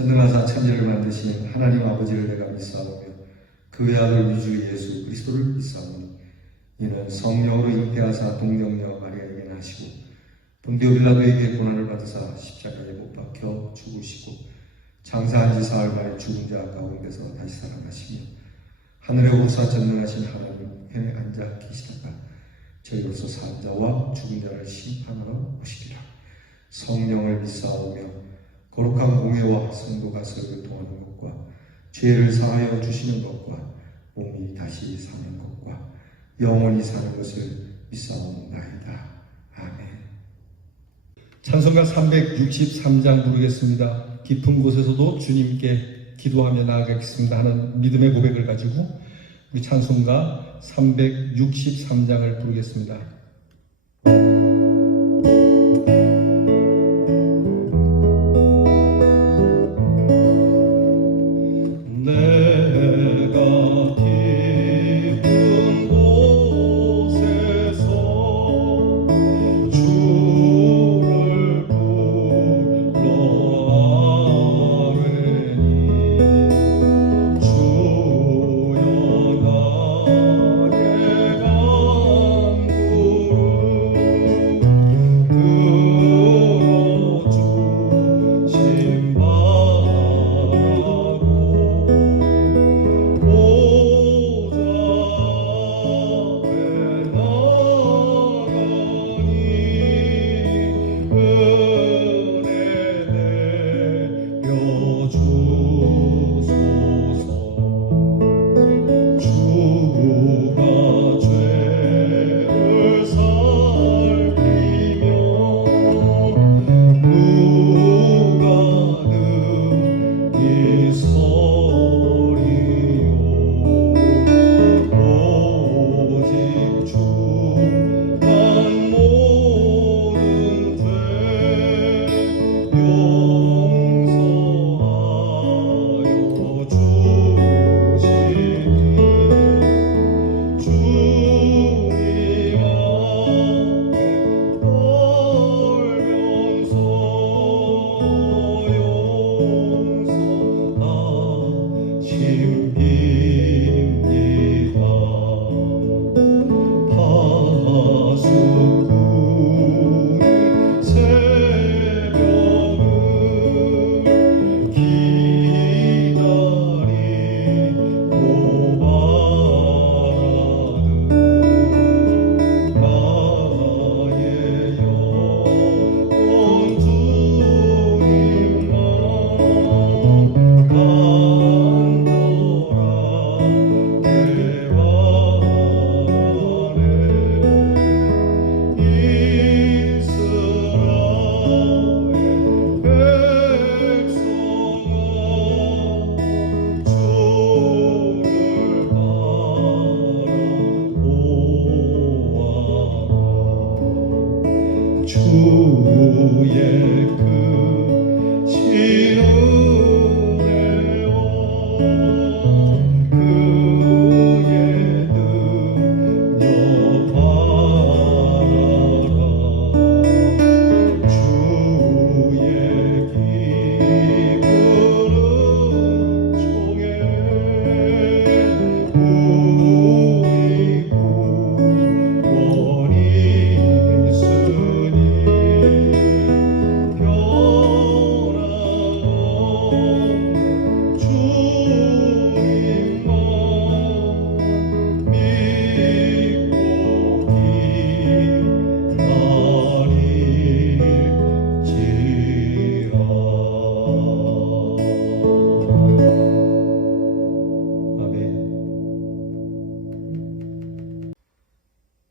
전능하사 천지를 만드신 하나님 아버지를 내가 믿사오며 그의 아들 위주 예수 그리스도를 믿사오니 이는 성령으로 잉태하사 동정녀 마리아에게 나시고 본디오 빌라도에게 고난을 받으사 십자가에 못 박혀 죽으시고 장사한 지 사흘 만에 죽은 자 가운데서 다시 살아나시며 하늘에 오르사 전능하신 하나님께 앉아 계시다가 저희로서 산 자와 죽은 자를 심판하러 오시리라. 성령을 믿사오며 거룩한 공회와 성도가 서로 통하는 것과 죄를 사하여 주시는 것과 몸이 다시 사는 것과 영원히 사는 것을 믿사옵나이다. 아멘. 찬송가 363장 부르겠습니다. 깊은 곳에서도 주님께 기도하며 나아가겠습니다 하는 믿음의 고백을 가지고 우리 찬송가 363장을 부르겠습니다.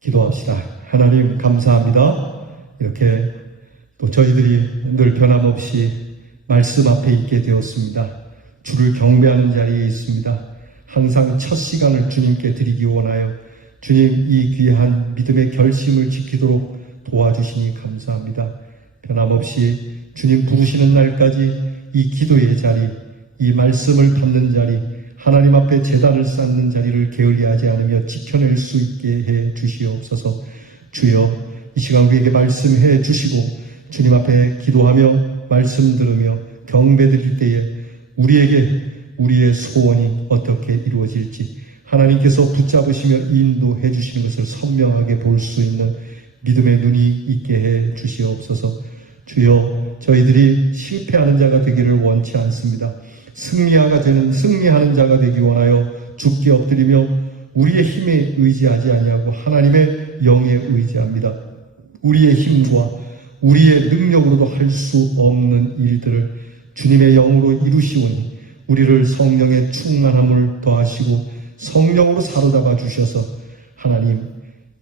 기도합시다. 하나님 감사합니다. 이렇게 또 저희들이 늘 변함없이 말씀 앞에 있게 되었습니다. 주를 경배하는 자리에 있습니다. 항상 첫 시간을 주님께 드리기 원하여 주님 이 귀한 믿음의 결심을 지키도록 도와주시니 감사합니다. 변함없이 주님 부르시는 날까지 이 기도의 자리, 이 말씀을 받는 자리, 하나님 앞에 제단을 쌓는 자리를 게을리하지 않으며 지켜낼 수 있게 해 주시옵소서. 주여, 이 시간 우리에게 말씀해 주시고 주님 앞에 기도하며 말씀 들으며 경배 드릴 때에 우리에게 우리의 소원이 어떻게 이루어질지 하나님께서 붙잡으시며 인도해 주시는 것을 선명하게 볼 수 있는 믿음의 눈이 있게 해 주시옵소서. 주여, 저희들이 실패하는 자가 되기를 원치 않습니다. 승리하는 자가 되기 원하여 죽게 엎드리며 우리의 힘에 의지하지 아니하고 하나님의 영에 의지합니다. 우리의 힘과 우리의 능력으로도 할 수 없는 일들을 주님의 영으로 이루시오니 우리를 성령의 충만함을 더하시고 성령으로 사로잡아 주셔서 하나님,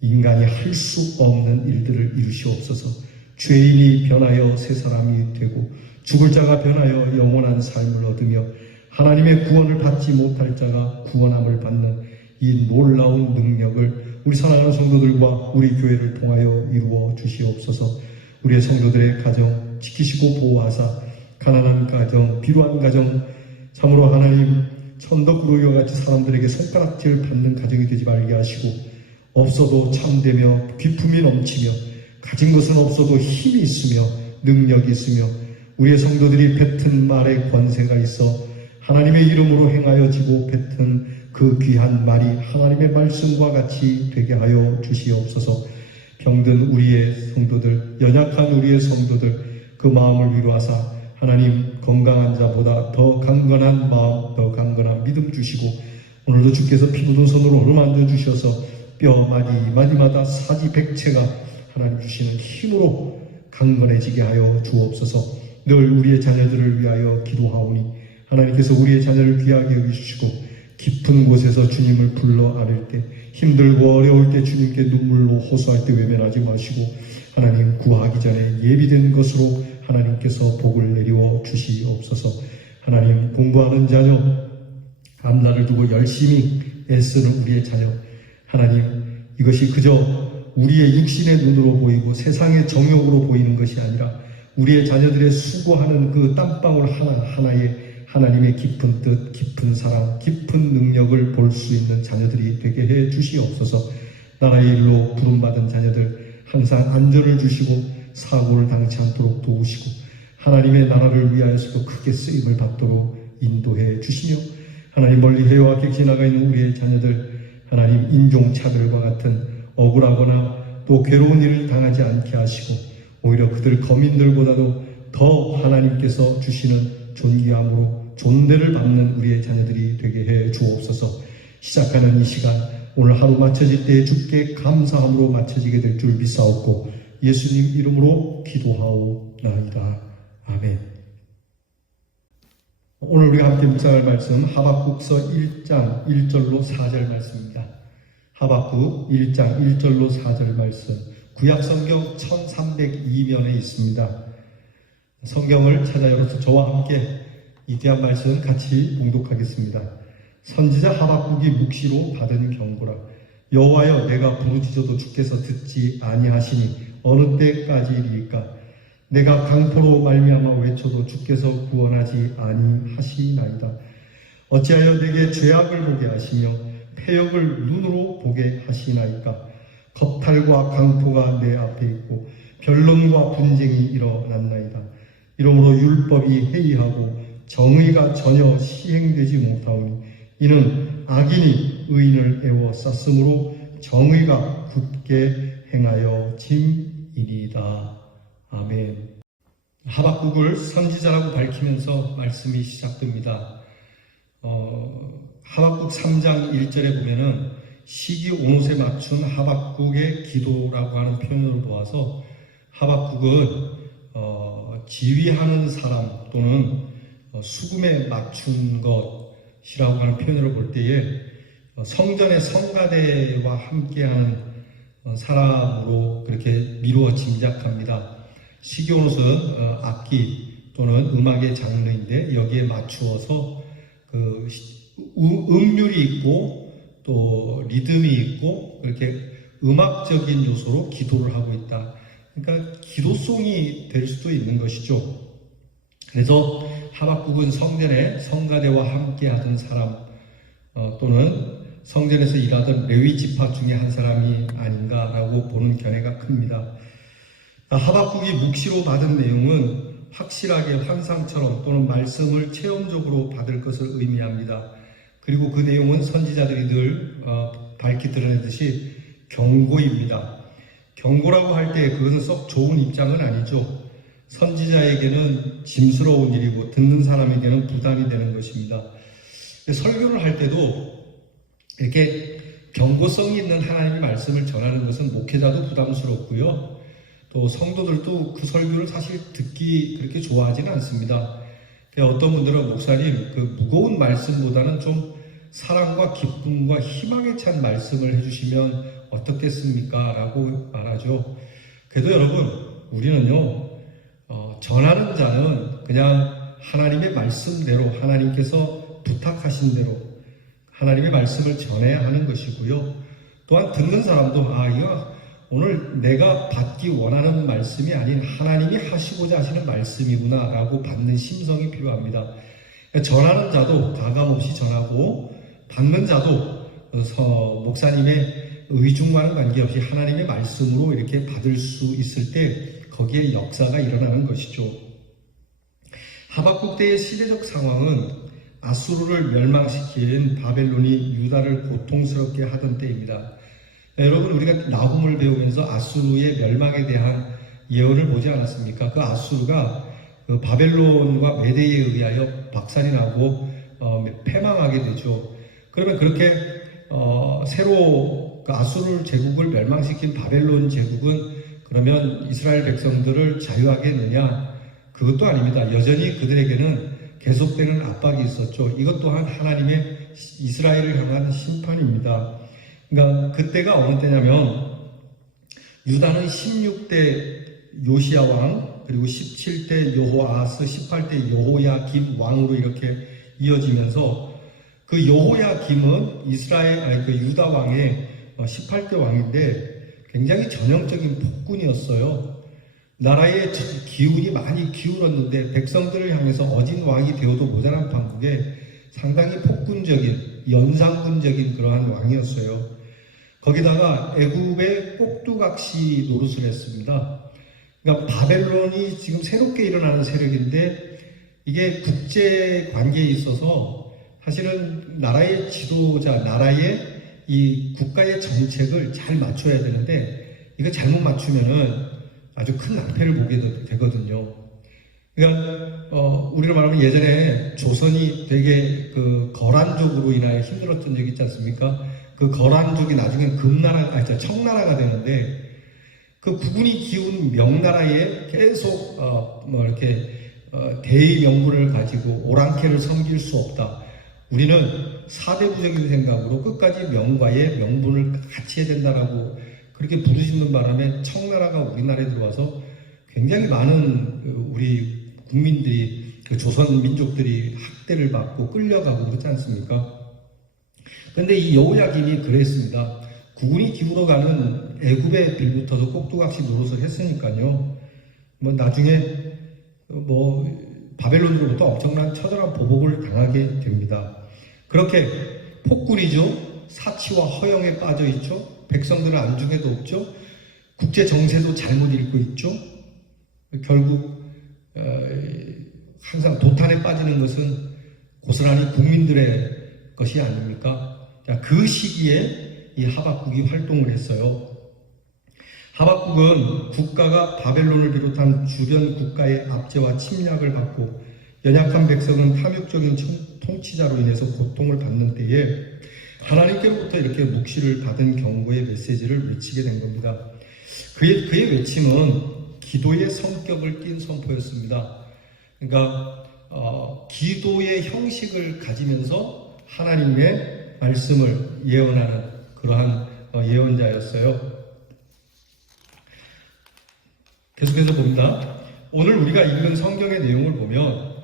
인간이 할 수 없는 일들을 이루시옵소서. 죄인이 변하여 새 사람이 되고 죽을 자가 변하여 영원한 삶을 얻으며 하나님의 구원을 받지 못할 자가 구원함을 받는 이 놀라운 능력을 우리 사랑하는 성도들과 우리 교회를 통하여 이루어 주시옵소서. 우리의 성도들의 가정 지키시고 보호하사 가난한 가정, 비루한 가정, 참으로 하나님 천덕구루와 같이 사람들에게 손가락질 받는 가정이 되지 말게 하시고 없어도 참되며 기품이 넘치며 가진 것은 없어도 힘이 있으며 능력이 있으며 우리의 성도들이 뱉은 말에 권세가 있어 하나님의 이름으로 행하여 지고 뱉은 그 귀한 말이 하나님의 말씀과 같이 되게 하여 주시옵소서. 병든 우리의 성도들, 연약한 우리의 성도들 그 마음을 위로하사 하나님 건강한 자보다 더 강건한 마음, 더 강건한 믿음 주시고 오늘도 주께서 피 묻은 손으로 어루만져 주셔서 뼈 마디마다 사지백체가 하나님 주시는 힘으로 강건해지게 하여 주옵소서. 늘 우리의 자녀들을 위하여 기도하오니 하나님께서 우리의 자녀를 귀하게 여기시고 깊은 곳에서 주님을 불러 안을 때 힘들고 어려울 때 주님께 눈물로 호소할 때 외면하지 마시고 하나님 구하기 전에 예비된 것으로 하나님께서 복을 내리워 주시옵소서. 하나님 공부하는 자녀, 앞날을 두고 열심히 애쓰는 우리의 자녀, 하나님 이것이 그저 우리의 육신의 눈으로 보이고 세상의 정욕으로 보이는 것이 아니라 우리의 자녀들의 수고하는 그 땀방울 하나하나에 하나님의 깊은 뜻, 깊은 사랑, 깊은 능력을 볼 수 있는 자녀들이 되게 해 주시옵소서. 나라의 일로 부름받은 자녀들 항상 안전을 주시고 사고를 당치 않도록 도우시고 하나님의 나라를 위하여서도 크게 쓰임을 받도록 인도해 주시며 하나님 멀리 해와 객지 나가 있는 우리의 자녀들 하나님 인종차별과 같은 억울하거나 또 괴로운 일을 당하지 않게 하시고 오히려 그들 거민들보다도 더 하나님께서 주시는 존귀함으로 존대를 받는 우리의 자녀들이 되게 해 주옵소서. 시작하는 이 시간 오늘 하루 마쳐질 때에 주께 감사함으로 마쳐지게 될 줄 믿사옵고 예수님 이름으로 기도하오나이다. 아멘. 오늘 우리가 함께 묵상할 말씀 하박국서 1장 1절로 4절 말씀입니다. 하박국 1장 1절로 4절 말씀 구약성경 1302면에 있습니다. 성경을 찾아 열어서 저와 함께 이 귀한 말씀 같이 봉독하겠습니다. 선지자 하박국이 묵시로 받은 경고라. 여호와여, 내가 부르짖어도 주께서 듣지 아니하시니 어느 때까지리까? 내가 강포로 말미암아 외쳐도 주께서 구원하지 아니하시나이다. 어찌하여 내게 죄악을 보게 하시며 패역을 눈으로 보게 하시나이까? 겁탈과 강포가 내 앞에 있고 변론과 분쟁이 일어났나이다. 이러므로 율법이 해이하고 정의가 전혀 시행되지 못하오니 이는 악인이 의인을 애워쌌으므로 정의가 굳게 행하여 짐이니이다. 아멘. 하박국을 선지자라고 밝히면서 말씀이 시작됩니다. 하박국 3장 1절에 보면은 시기 온옷에 맞춘 하박국의 기도라고 하는 표현으로 보아서 하박국은 지휘하는 사람 또는 수금에 맞춘 것이라고 하는 표현으로 볼 때에 성전의 성가대와 함께하는 사람으로 그렇게 미루어 짐작합니다. 시기온옷은 악기 또는 음악의 장르인데 여기에 맞추어서 그 음률이 있고 또 리듬이 있고 그렇게 음악적인 요소로 기도를 하고 있다. 그러니까 기도송이 될 수도 있는 것이죠. 그래서 하박국은 성전의 성가대와 함께 하던 사람 또는 성전에서 일하던 레위 지파 중에 한 사람이 아닌가라고 보는 견해가 큽니다. 하박국이 묵시로 받은 내용은 확실하게 환상처럼 또는 말씀을 체험적으로 받을 것을 의미합니다. 그리고 그 내용은 선지자들이 늘 밝히 드러내듯이 경고입니다. 경고라고 할 때 그것은 썩 좋은 입장은 아니죠. 선지자에게는 짐스러운 일이고 듣는 사람에게는 부담이 되는 것입니다. 설교를 할 때도 이렇게 경고성이 있는 하나님의 말씀을 전하는 것은 목회자도 부담스럽고요. 또 성도들도 그 설교를 사실 듣기 그렇게 좋아하지는 않습니다. 어떤 분들은 목사님 그 무거운 말씀보다는 좀 사랑과 기쁨과 희망에 찬 말씀을 해주시면 어떻겠습니까? 라고 말하죠. 그래도 여러분 우리는요 전하는 자는 그냥 하나님의 말씀대로 하나님께서 부탁하신 대로 하나님의 말씀을 전해야 하는 것이고요. 또한 듣는 사람도 이거 오늘 내가 받기 원하는 말씀이 아닌 하나님이 하시고자 하시는 말씀이구나 라고 받는 심성이 필요합니다. 전하는 자도 가감없이 전하고 받는 자도 목사님의 의중과는 관계없이 하나님의 말씀으로 이렇게 받을 수 있을 때 거기에 역사가 일어나는 것이죠. 하박국 때의 시대적 상황은 아수르를 멸망시킨 바벨론이 유다를 고통스럽게 하던 때입니다. 여러분 우리가 나훔을 배우면서 아수르의 멸망에 대한 예언을 보지 않았습니까? 그 아수르가 그 바벨론과 메대에 의하여 박살이 나고 패망하게 되죠. 그러면 그렇게 새로 그 아수르 제국을 멸망시킨 바벨론 제국은 그러면 이스라엘 백성들을 자유하겠느냐? 그것도 아닙니다. 여전히 그들에게는 계속되는 압박이 있었죠. 이것 또한 하나님의 이스라엘을 향한 심판입니다. 그러니까 그때가 어느 때냐면 유다는 16대 요시야 왕, 그리고 17대 여호아스, 18대 여호야김 왕으로 이렇게 이어지면서 그 여호야김은 그 유다 왕의 18대 왕인데 굉장히 전형적인 폭군이었어요. 나라의 기운이 많이 기울었는데 백성들을 향해서 어진 왕이 되어도 모자란 판국에 상당히 폭군적인 연상군적인 그러한 왕이었어요. 거기다가 애굽의 꼭두각시 노릇을 했습니다. 그러니까 바벨론이 지금 새롭게 일어나는 세력인데 이게 국제 관계에 있어서 사실은 나라의 지도자, 나라의 이 국가의 정책을 잘 맞춰야 되는데 이거 잘못 맞추면은 아주 큰 낭패를 보게 되거든요. 그러니까 우리로 말하면 예전에 조선이 되게 그 거란족으로 인하여 힘들었던 적이 있지 않습니까? 그 거란족이 나중에 청나라가 되는데 그 국군이 기운 명나라에 계속 대의 명분을 가지고 오랑캐를 섬길 수 없다. 우리는 사대부적인 생각으로 끝까지 명과의 명분을 같이 해야 된다라고 그렇게 부르짖는 바람에 청나라가 우리나라에 들어와서 굉장히 많은 우리 국민들이 조선 민족들이 학대를 받고 끌려가고 그렇지 않습니까? 그런데 이 여호야김이 그랬습니다. 국군이 기울어가는 애굽에 빌붙어서 꼭두각시 노릇을 했으니까요. 나중에 바벨론으로부터 엄청난 처절한 보복을 당하게 됩니다. 그렇게 폭군이죠. 사치와 허영에 빠져 있죠. 백성들은 안중에도 없죠. 국제 정세도 잘못 읽고 있죠. 결국 항상 도탄에 빠지는 것은 고스란히 국민들의 것이 아닙니까? 그 시기에 이 하박국이 활동을 했어요. 하박국은 국가가 바벨론을 비롯한 주변 국가의 압제와 침략을 받고 연약한 백성은 탐욕적인 통치자로 인해서 고통을 받는 때에 하나님께로부터 이렇게 묵시를 받은 경고의 메시지를 외치게 된 겁니다. 그의 외침은 기도의 성격을 띤 선포였습니다. 그러니까 기도의 형식을 가지면서 하나님의 말씀을 예언하는 그러한 예언자였어요. 계속해서 봅니다. 오늘 우리가 읽은 성경의 내용을 보면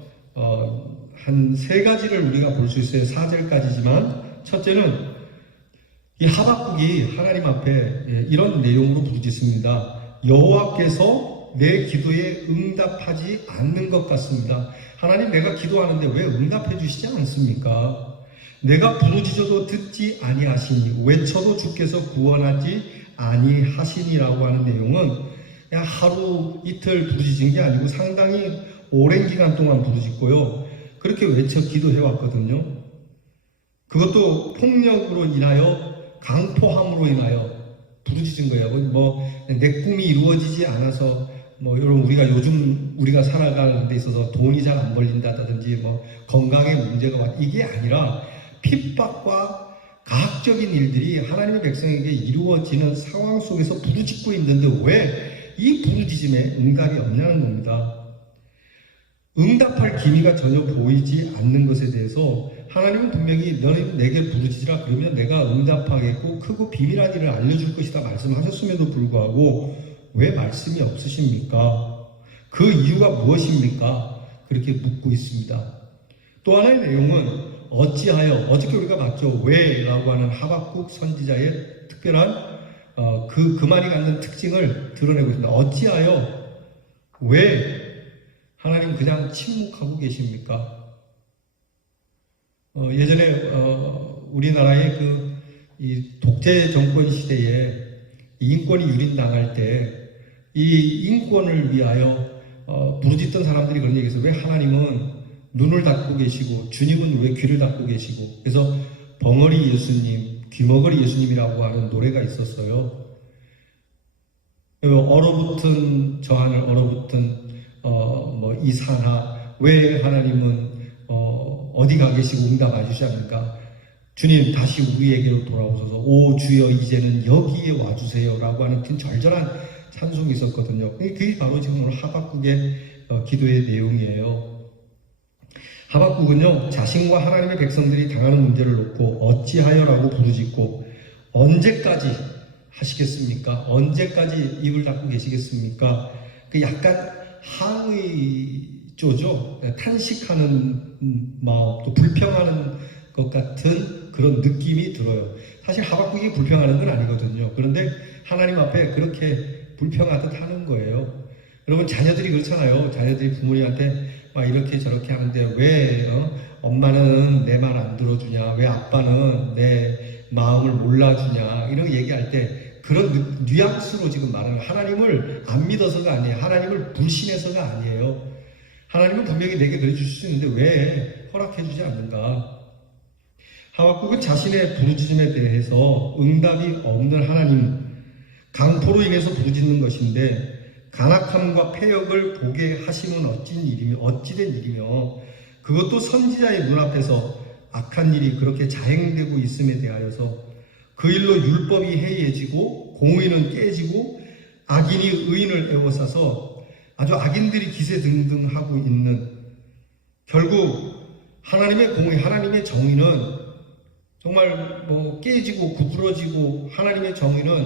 한 세 가지를 우리가 볼 수 있어요. 4절까지지만 첫째는 이 하박국이 하나님 앞에 이런 내용으로 부르짖습니다. 여호와께서 내 기도에 응답하지 않는 것 같습니다. 하나님, 내가 기도하는데 왜 응답해 주시지 않습니까? 내가 부르짖어도 듣지 아니하시니 외쳐도 주께서 구원하지 아니하시니라고 하는 내용은 그냥 하루 이틀 부르짖은 게 아니고 상당히 오랜 기간 동안 부르짖고요. 그렇게 외쳐 기도해 왔거든요. 그것도 폭력으로 인하여, 강포함으로 인하여 부르짖은 거예요. 뭐 내 꿈이 이루어지지 않아서, 뭐 여러분 우리가 요즘 우리가 살아가는 데 있어서 돈이 잘 안 벌린다든지 뭐 건강에 문제가 왔, 이게 아니라 핍박과 가학적인 일들이 하나님의 백성에게 이루어지는 상황 속에서 부르짖고 있는데 왜 이 부르짖음에 응답이 없냐는 겁니다. 응답할 기미가 전혀 보이지 않는 것에 대해서 하나님은 분명히 너는 내게 부르짖으라 그러면 내가 응답하겠고 크고 비밀한 일을 알려줄 것이다 말씀하셨음에도 불구하고 왜 말씀이 없으십니까? 그 이유가 무엇입니까? 그렇게 묻고 있습니다. 또 하나의 내용은 어찌하여, 어저께 우리가 봤죠. 왜? 라고 하는 하박국 선지자의 특별한 그 말이 갖는 특징을 드러내고 있습니다. 어찌하여, 왜 하나님 그냥 침묵하고 계십니까? 예전에 우리나라의 이 독재 정권 시대에 인권이 유린당할 때 이 인권을 위하여 부르짖던 사람들이 그런 얘기했어요. 왜 하나님은 눈을 닫고 계시고 주님은 왜 귀를 닫고 계시고. 그래서 벙어리 예수님, 귀머거리 예수님이라고 하는 노래가 있었어요. 얼어붙은 저 하늘 얼어붙은 이 산하, 왜 하나님은 어디 가 계시고 응답 안 주시지 않는가? 주님 다시 우리에게로 돌아오소서. 오 주여 이제는 여기에 와주세요 라고 하는 절절한 찬송이 있었거든요. 그게 바로 지금 오늘 하박국의 기도의 내용이에요. 하박국은요, 자신과 하나님의 백성들이 당하는 문제를 놓고 어찌하여라고 부르짖고 언제까지 하시겠습니까? 언제까지 입을 닫고 계시겠습니까? 그 약간 항의조죠. 탄식하는 마음, 또 불평하는 것 같은 그런 느낌이 들어요. 사실 하박국이 불평하는 건 아니거든요. 그런데 하나님 앞에 그렇게 불평하듯 하는 거예요. 여러분 자녀들이 그렇잖아요. 자녀들이 부모님한테 막 이렇게 저렇게 하는데 왜 엄마는 내 말 안 들어주냐, 왜 아빠는 내 마음을 몰라주냐, 이렇게 얘기할 때 그런 뉘앙스로 지금 말하는, 하나님을 안 믿어서가 아니에요. 하나님을 불신해서가 아니에요. 하나님은 분명히 내게 그래줄 수 있는데 왜 허락해주지 않는가. 하박국은 자신의 부르짖음에 대해서 응답이 없는 하나님, 강포로 인해서 부르짖는 것인데 간악함과 패역을 보게 하시면 어찌된 일이며 그것도 선지자의 눈앞에서 악한 일이 그렇게 자행되고 있음에 대하여서 그 일로 율법이 해이해지고 공의는 깨지고 악인이 의인을 에워싸서 아주 악인들이 기세등등하고 있는, 결국 하나님의 공의, 하나님의 정의는 정말 깨지고 구부러지고 하나님의 정의는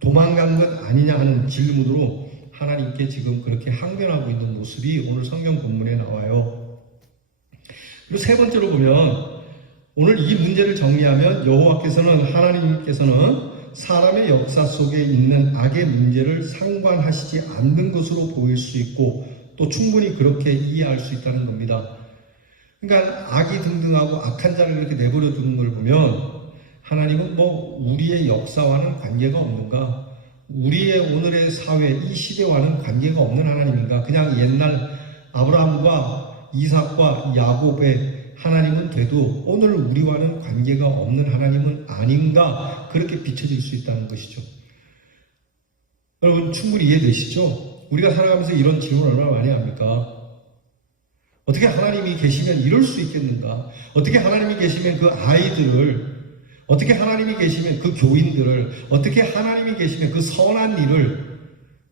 도망간 것 아니냐 하는 질문으로 하나님께 지금 그렇게 항변하고 있는 모습이 오늘 성경 본문에 나와요. 그리고 세 번째로 보면 오늘 이 문제를 정리하면 여호와께서는, 하나님께서는 사람의 역사 속에 있는 악의 문제를 상관하시지 않는 것으로 보일 수 있고 또 충분히 그렇게 이해할 수 있다는 겁니다. 그러니까 악이 등등하고 악한 자를 이렇게 내버려 두는 걸 보면 하나님은 우리의 역사와는 관계가 없는가? 우리의 오늘의 사회, 이 시대와는 관계가 없는 하나님인가? 그냥 옛날 아브라함과 이삭과 야곱의 하나님은 돼도 오늘 우리와는 관계가 없는 하나님은 아닌가? 그렇게 비춰질 수 있다는 것이죠. 여러분 충분히 이해되시죠? 우리가 살아가면서 이런 질문을 얼마나 많이 합니까? 어떻게 하나님이 계시면 이럴 수 있겠는가? 어떻게 하나님이 계시면 그 아이들을, 어떻게 하나님이 계시면 그 교인들을, 어떻게 하나님이 계시면 그 선한 일을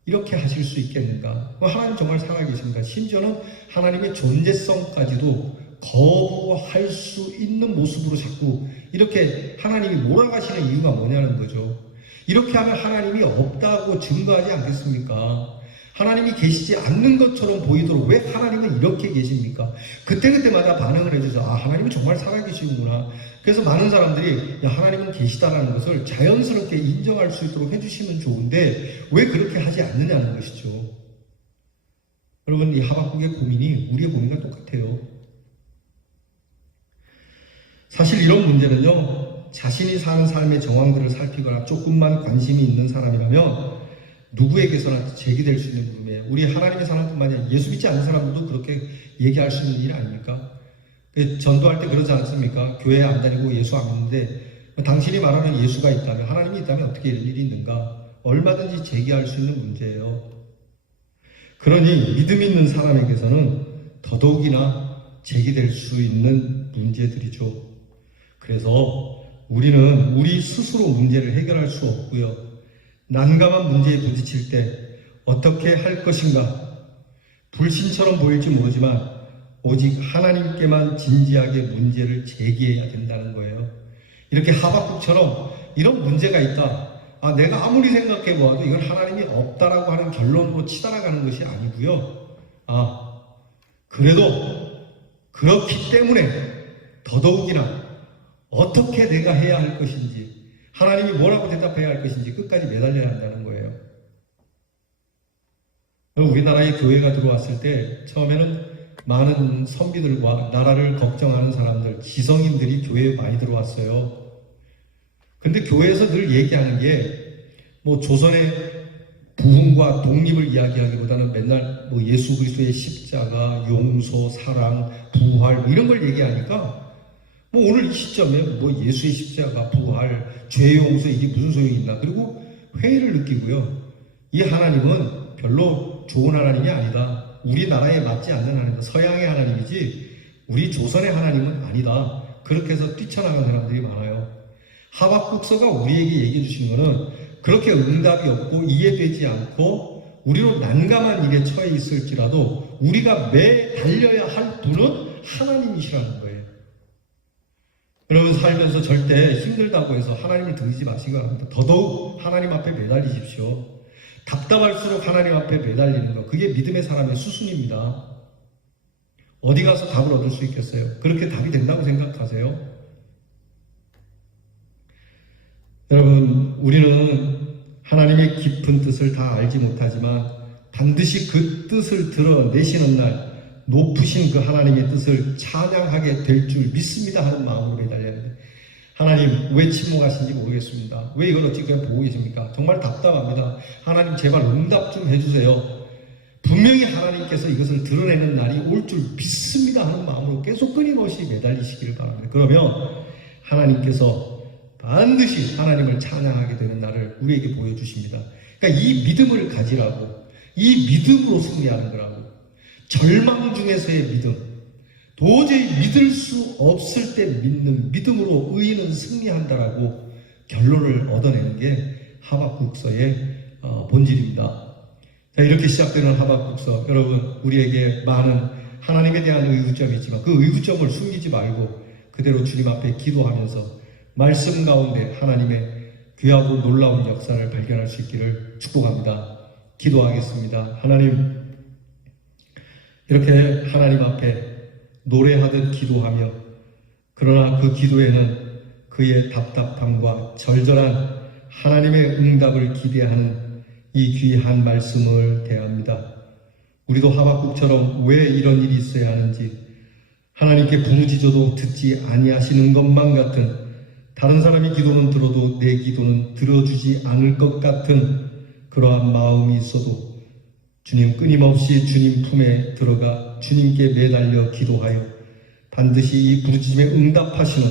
이렇게 하실 수 있겠는가? 하나님 정말 살아계십니까? 심지어는 하나님의 존재성까지도 거부할 수 있는 모습으로 자꾸 이렇게 하나님이 몰아가시는 이유가 뭐냐는 거죠. 이렇게 하면 하나님이 없다고 증거하지 않겠습니까? 하나님이 계시지 않는 것처럼 보이도록 왜 하나님은 이렇게 계십니까? 그때그때마다 반응을 해주죠. 아, 하나님은 정말 살아계시는구나. 그래서 많은 사람들이 하나님은 계시다라는 것을 자연스럽게 인정할 수 있도록 해주시면 좋은데 왜 그렇게 하지 않느냐는 것이죠. 여러분 이 하박국의 고민이 우리의 고민과 똑같아요. 사실 이런 문제는요, 자신이 사는 삶의 정황들을 살피거나 조금만 관심이 있는 사람이라면 누구에게서나 제기될 수 있는 물음이에요. 우리 하나님의 사람뿐만 아니라 예수 믿지 않는 사람들도 그렇게 얘기할 수 있는 일 아닙니까? 전도할 때 그러지 않습니까? 교회 안 다니고 예수 안 믿는데 당신이 말하는 예수가 있다면, 하나님이 있다면 어떻게 이런 일이 있는가? 얼마든지 제기할 수 있는 문제예요. 그러니 믿음 있는 사람에게서는 더더욱이나 제기될 수 있는 문제들이죠. 그래서 우리는 우리 스스로 문제를 해결할 수 없고요. 난감한 문제에 부딪힐 때 어떻게 할 것인가? 불신처럼 보일지 모르지만 오직 하나님께만 진지하게 문제를 제기해야 된다는 거예요. 이렇게 하박국처럼 이런 문제가 있다. 내가 아무리 생각해 보아도 이건 하나님이 없다라고 하는 결론으로 치달아가는 것이 아니고요. 그래도 그렇기 때문에 더더욱이나 어떻게 내가 해야 할 것인지, 하나님이 뭐라고 대답해야 할 것인지 끝까지 매달려야 한다는 거예요. 우리나라에 교회가 들어왔을 때 처음에는 많은 선비들과 나라를 걱정하는 사람들, 지성인들이 교회에 많이 들어왔어요. 근데 교회에서 늘 얘기하는 게 조선의 부흥과 독립을 이야기하기보다는 맨날 예수 그리스도의 십자가, 용서, 사랑, 부활 이런 걸 얘기하니까 오늘 이 시점에 예수의 십자가, 부활, 죄 용서 이게 무슨 소용이 있나? 그리고 회의를 느끼고요. 이 하나님은 별로 좋은 하나님이 아니다. 우리나라에 맞지 않는 하나님이다. 서양의 하나님이지 우리 조선의 하나님은 아니다. 그렇게 해서 뛰쳐나간 사람들이 많아요. 하박국서가 우리에게 얘기해 주신 거는 그렇게 응답이 없고 이해되지 않고 우리로 난감한 일에 처해 있을지라도 우리가 매달려야 할 분은 하나님이시라는 거예요. 여러분 살면서 절대 힘들다고 해서 하나님을 등지지 마시기 바랍니다. 더더욱 하나님 앞에 매달리십시오. 답답할수록 하나님 앞에 매달리는 것, 그게 믿음의 사람의 수순입니다. 어디 가서 답을 얻을 수 있겠어요? 그렇게 답이 된다고 생각하세요? 여러분, 우리는 하나님의 깊은 뜻을 다 알지 못하지만 반드시 그 뜻을 드러내시는 날 높으신 그 하나님의 뜻을 찬양하게 될 줄 믿습니다 하는 마음으로 매달려야 돼요. 하나님 왜 침묵하신지 모르겠습니다. 왜 이걸 어찌 그냥 보고 계십니까? 정말 답답합니다. 하나님 제발 응답 좀 해주세요. 분명히 하나님께서 이것을 드러내는 날이 올 줄 믿습니다 하는 마음으로 계속 끊임없이 매달리시기를 바랍니다. 그러면 하나님께서 반드시 하나님을 찬양하게 되는 날을 우리에게 보여주십니다. 그러니까 이 믿음을 가지라고, 이 믿음으로 승리하는 거라고. 절망 중에서의 믿음, 도저히 믿을 수 없을 때 믿는 믿음으로 의인은 승리한다라고 결론을 얻어내는 게 하박국서의 본질입니다. 자, 이렇게 시작되는 하박국서, 여러분 우리에게 많은 하나님에 대한 의구점이 있지만 그 의구점을 숨기지 말고 그대로 주님 앞에 기도하면서 말씀 가운데 하나님의 귀하고 놀라운 역사를 발견할 수 있기를 축복합니다. 기도하겠습니다. 하나님, 이렇게 하나님 앞에 노래하듯 기도하며, 그러나 그 기도에는 그의 답답함과 절절한 하나님의 응답을 기대하는 이 귀한 말씀을 대합니다. 우리도 하박국처럼 왜 이런 일이 있어야 하는지, 하나님께 부르짖어도 듣지 아니하시는 것만 같은, 다른 사람의 기도는 들어도 내 기도는 들어주지 않을 것 같은 그러한 마음이 있어도 주님, 끊임없이 주님 품에 들어가 주님께 매달려 기도하여 반드시 이 부르짖음에 응답하시는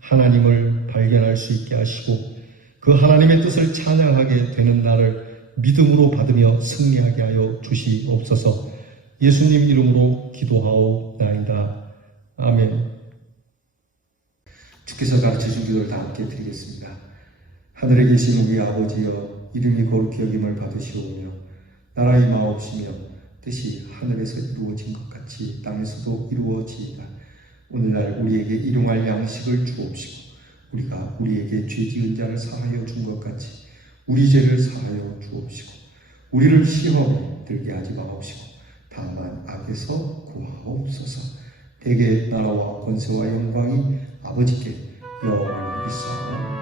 하나님을 발견할 수 있게 하시고 그 하나님의 뜻을 찬양하게 되는 날을 믿음으로 받으며 승리하게 하여 주시옵소서. 예수님 이름으로 기도하옵나이다. 아멘. 주께서 가르쳐준 기도를 다 함께 드리겠습니다. 하늘에 계신 우리 아버지여, 이름이 거룩히 여김을 받으시오며 나라 임하옵시며 뜻이 하늘에서 이루어진 것 같이 땅에서도 이루어지이다. 오늘날 우리에게 일용할 양식을 주옵시고 우리가 우리에게 죄 지은 자를 사하여 준 것 같이 우리 죄를 사하여 주옵시고 우리를 시험에 들게 하지 마옵시고 다만 악에서 구하옵소서. 대개 나라와 권세와 영광이 아버지께 영원히 있사오니